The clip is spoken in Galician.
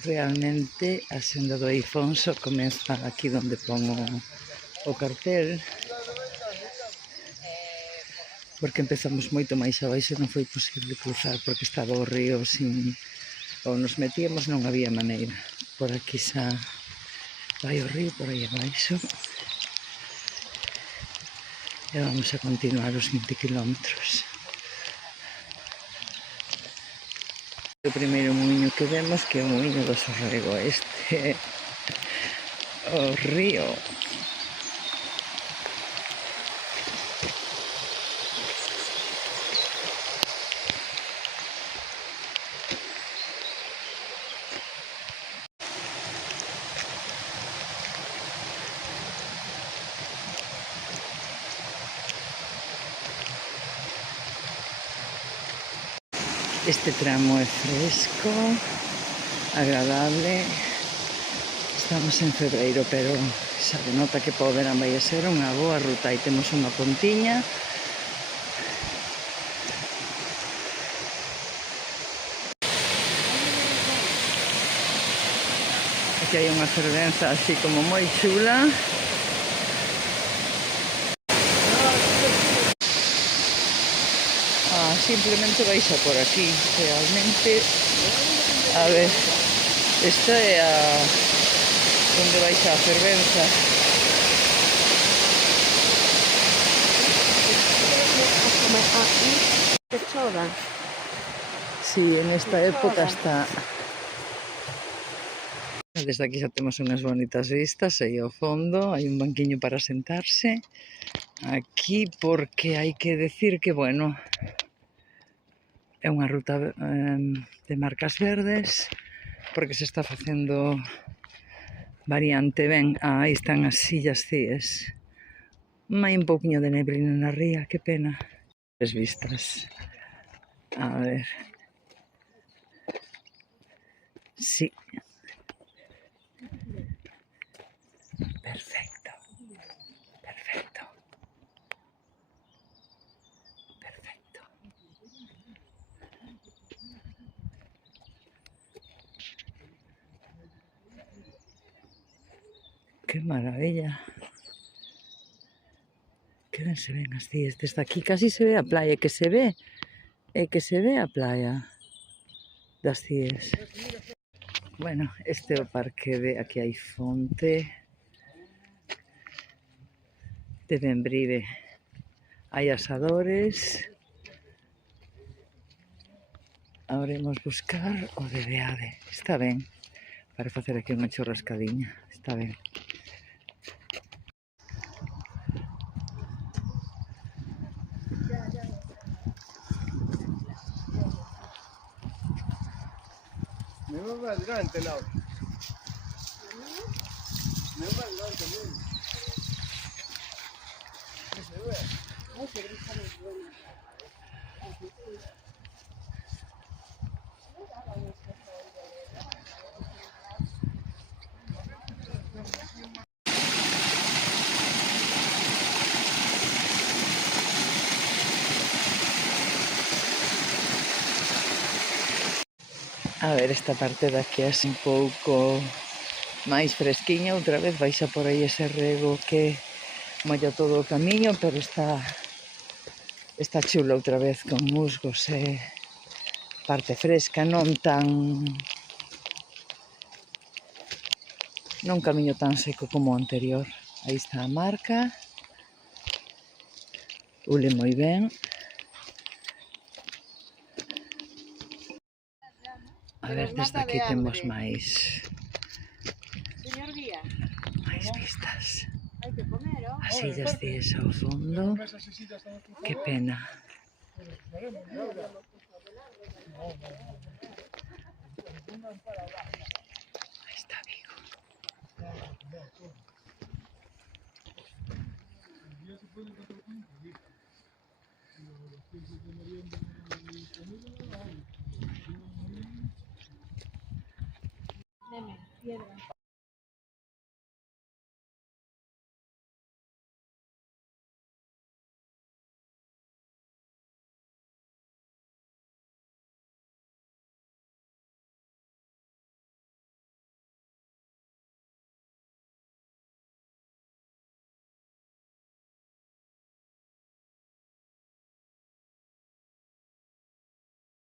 Realmente a senda do Eifonso comeza aquí onde pon o cartel, porque empezamos moito máis abaixo e non foi posible cruzar porque estaba o río sin... ou nos metíamos, non había maneira. Por aquí xa vai o río, por aí abaixo. E vamos a continuar os 20 kilómetros. O primeiro muiño que vemos, que é o muiño do Sorrego, este o río. Este tramo é fresco, agradable. Estamos en febreiro, pero xa denota que para o verán vai a ser unha boa ruta. Aí temos unha pontiña. Aquí hai unha fervenza así como moi chula. Simplemente baixa por aquí, realmente. A ver, esta é a onde baixa a fervenza. Sí, en esta época está. Desde aquí xa temos unhas bonitas vistas, aí ao fondo hai un banquiño para sentarse. Aquí porque hai que decir que, bueno, é unha ruta de marcas verdes, porque se está facendo variante ben. Aí están as sillas CIES. Hai un pouquiño de neblina na ría, que pena. As vistas. A ver. Sí. Perfecto. Perfecto. Perfecto. Que maravilla. Que ben se ven as CIES. Desde aquí casi se ve a playa, que se ve. É que se ve a playa das CIES. Bueno, este é o parque de... Aquí hai fonte de Bembrive. Hai asadores. Ahora imos buscar o de Beade. Está ben. Para facer aquí unha churrascadiña. Está ben. Me va adelante, Laura. Me va adelante, Laura. A ver, esta parte de aquí é un pouco máis fresquiña. Outra vez baixa por aí ese rego que molla todo o camiño, pero está chula outra vez, con musgos e parte fresca, non camiño tan seco como o anterior. Aí está a marca. Ule moi ben. A ver, desde aquí temos máis vistas. As sillas CIES ao fondo. Que pena. Aí está Vigo.